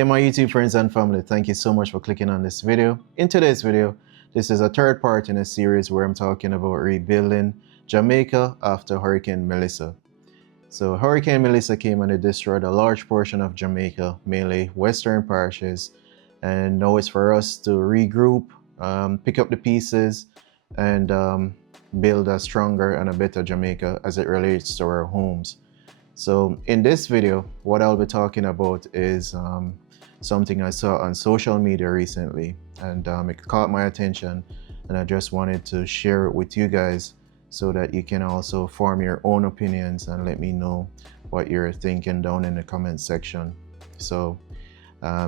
Hey my YouTube friends and family, thank you so much for clicking on this video. In today's video, this is a third part in a series where I'm talking about rebuilding Jamaica after Hurricane Melissa. So Hurricane Melissa came and it destroyed a large portion of Jamaica, mainly western parishes, and now it's for us to regroup, pick up the pieces, and build a stronger and a better Jamaica as it relates to our homes. So in this video, what I'll be talking about is something I saw on social media recently, and it caught my attention, and I just wanted to share it with you guys so that you can also form your own opinions and let me know what you're thinking down in the comment section. So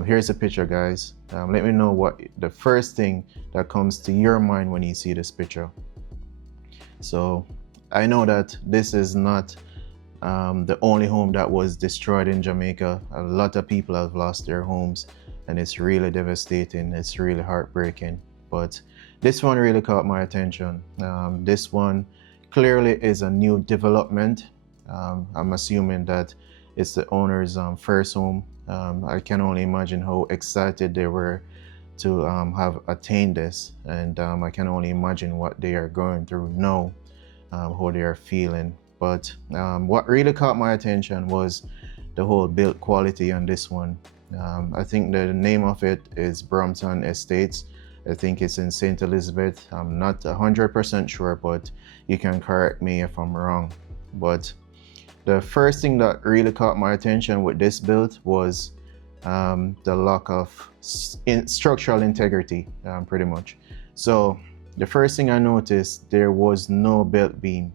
here's a picture, guys. Let me know what the first thing that comes to your mind when you see this picture. So I know that this is not the only home that was destroyed in Jamaica. A lot of people have lost their homes and it's really devastating. It's really heartbreaking. But this one really caught my attention. This one clearly is a new development. I'm assuming that it's the owner's first home. I can only imagine how excited they were to have attained this, and I can only imagine what they are going through now, how they are feeling. But what really caught my attention was the whole build quality on this one. I think the name of it is Brompton Estates. I think it's in St. Elizabeth. I'm not 100% sure, but you can correct me if I'm wrong. But the first thing that really caught my attention with this build was the lack of structural integrity, pretty much. So the first thing I noticed, there was no built beam.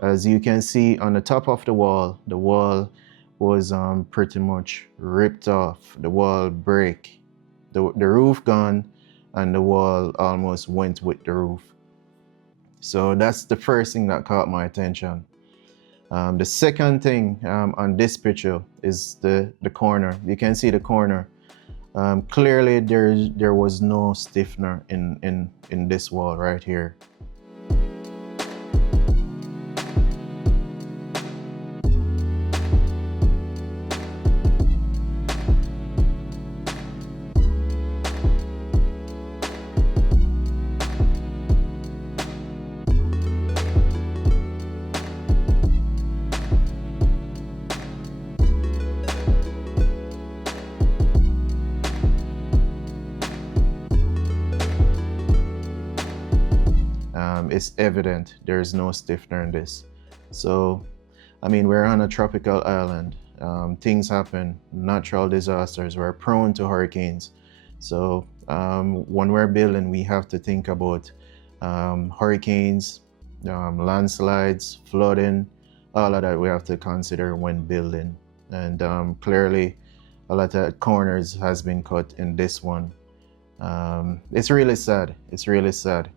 As you can see on the top of the wall was pretty much ripped off. The wall break, the roof gone, and the wall almost went with the roof. So that's the first thing that caught my attention. The second thing on this picture is the corner. You can see the corner. Clearly there was no stiffener in this wall right here. It's evident there's no stiffener in this. So I mean, we're on a tropical island. Things happen, natural disasters, we're prone to hurricanes. So when we're building, we have to think about hurricanes, landslides, flooding, all of that we have to consider when building. And clearly a lot of corners has been cut in this one. It's really sad. It's really sad.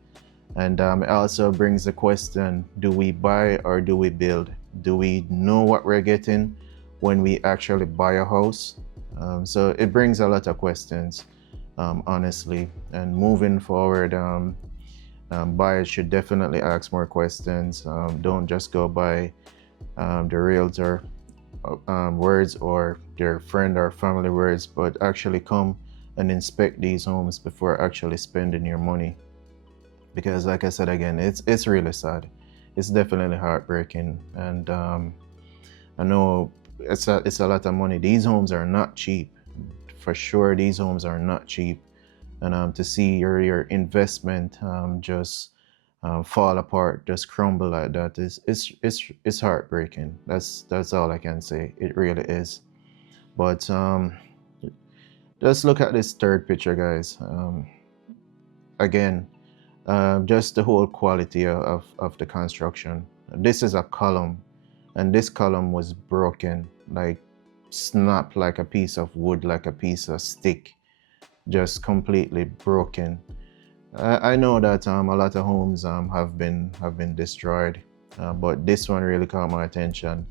And it also brings the question, do we buy or do we build? Do we know what we're getting when we actually buy a house? So it brings a lot of questions, honestly. And moving forward, buyers should definitely ask more questions. Don't just go by the realtor words or their friend or family words, but actually come and inspect these homes before actually spending your money. Because like I said again, it's really sad. It's definitely heartbreaking, and I know it's a lot of money. These homes are not cheap, for sure. These homes are not cheap, and to see your investment just fall apart, just crumble like that, it's heartbreaking. That's all I can say. It really is. But just look at this third picture, guys. Again. Just the whole quality of the construction. This is a column, and this column was broken, like snapped like a piece of wood, like a piece of stick, just completely broken. I know that a lot of homes have been destroyed, but this one really caught my attention,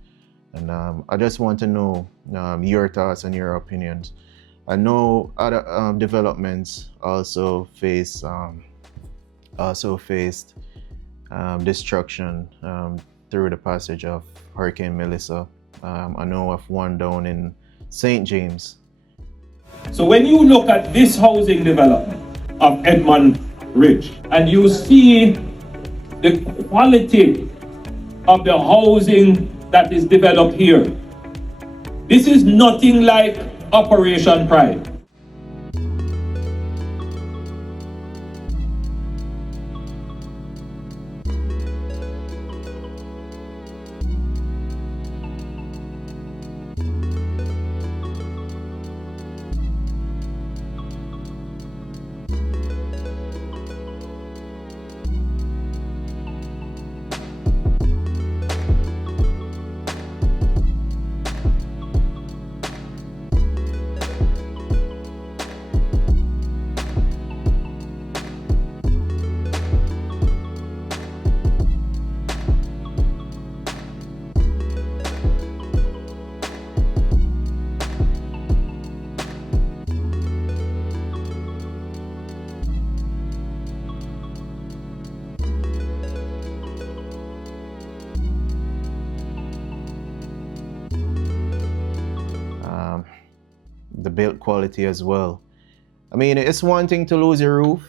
and I just want to know your thoughts and your opinions. I know other developments also faced destruction through the passage of Hurricane Melissa. I know of one down in St. James. So when you look at this housing development of Edmund Ridge and you see the quality of the housing that is developed here, this is nothing like Operation Pride. The build quality as well. I mean, it's one thing to lose your roof.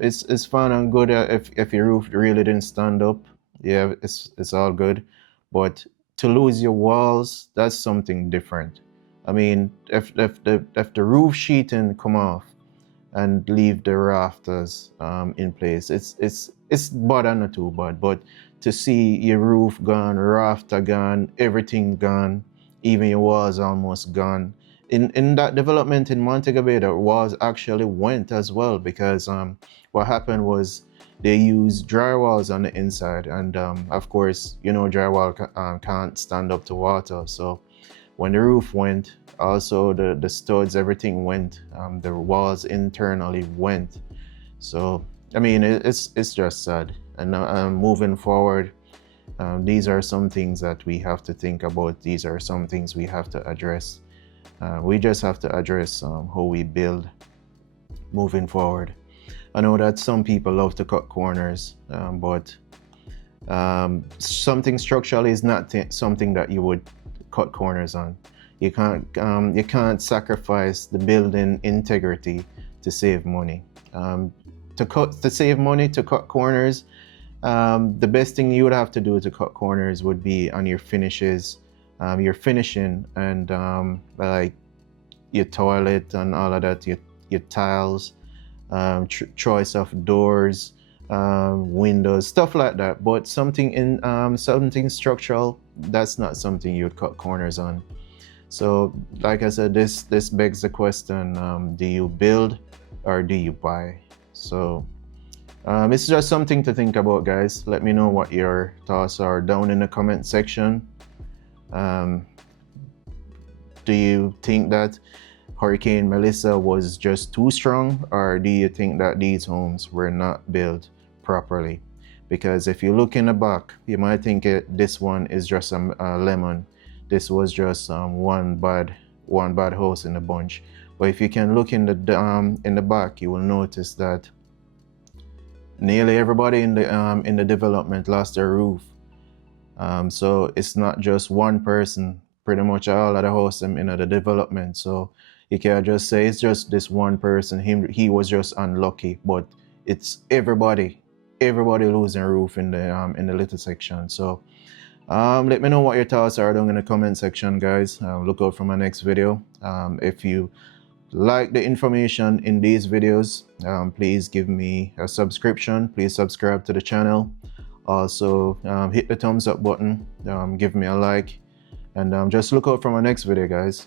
It's fun and good if your roof really didn't stand up. Yeah, it's all good. But to lose your walls, that's something different. I mean, if the roof sheeting come off and leave the rafters in place, it's bad and not too bad. But to see your roof gone, rafter gone, everything gone, even your walls almost gone. In that development in Montego Bay, the walls actually went as well, because what happened was they used drywalls on the inside, and of course, you know, drywall can't stand up to water. So when the roof went, also the studs, everything went. The walls internally went. So I mean, it's just sad. And moving forward, these are some things that we have to think about. These are some things we have to address. We just have to address how we build moving forward. I know that some people love to cut corners, but something structurally is not something that you would cut corners on. You can't sacrifice the building integrity to save money. To save money, to cut corners, the best thing you would have to do to cut corners would be on your finishes, your finishing, and like your toilet and all of that, your tiles, choice of doors, windows, stuff like that. But something structural, that's not something you'd cut corners on. So like I said, this begs the question, do you build or do you buy? So it's just something to think about, guys. Let me know what your thoughts are down in the comment section. Do you think that Hurricane Melissa was just too strong, or do you think that these homes were not built properly? Because if you look in the back, you might think this one is just a lemon. This was just one bad house in the bunch. But if you can look in the back, you will notice that nearly everybody in the development lost their roof. So it's not just one person. Pretty much all of the houses in the development. So you can't just say it's just this one person. He was just unlucky, but it's everybody losing roof in the little section. So let me know what your thoughts are down in the comment section, guys. Look out for my next video. If you like the information in these videos, please give me a subscription. Please subscribe to the channel. Also hit the thumbs up button, give me a like, and just look out for my next video, guys.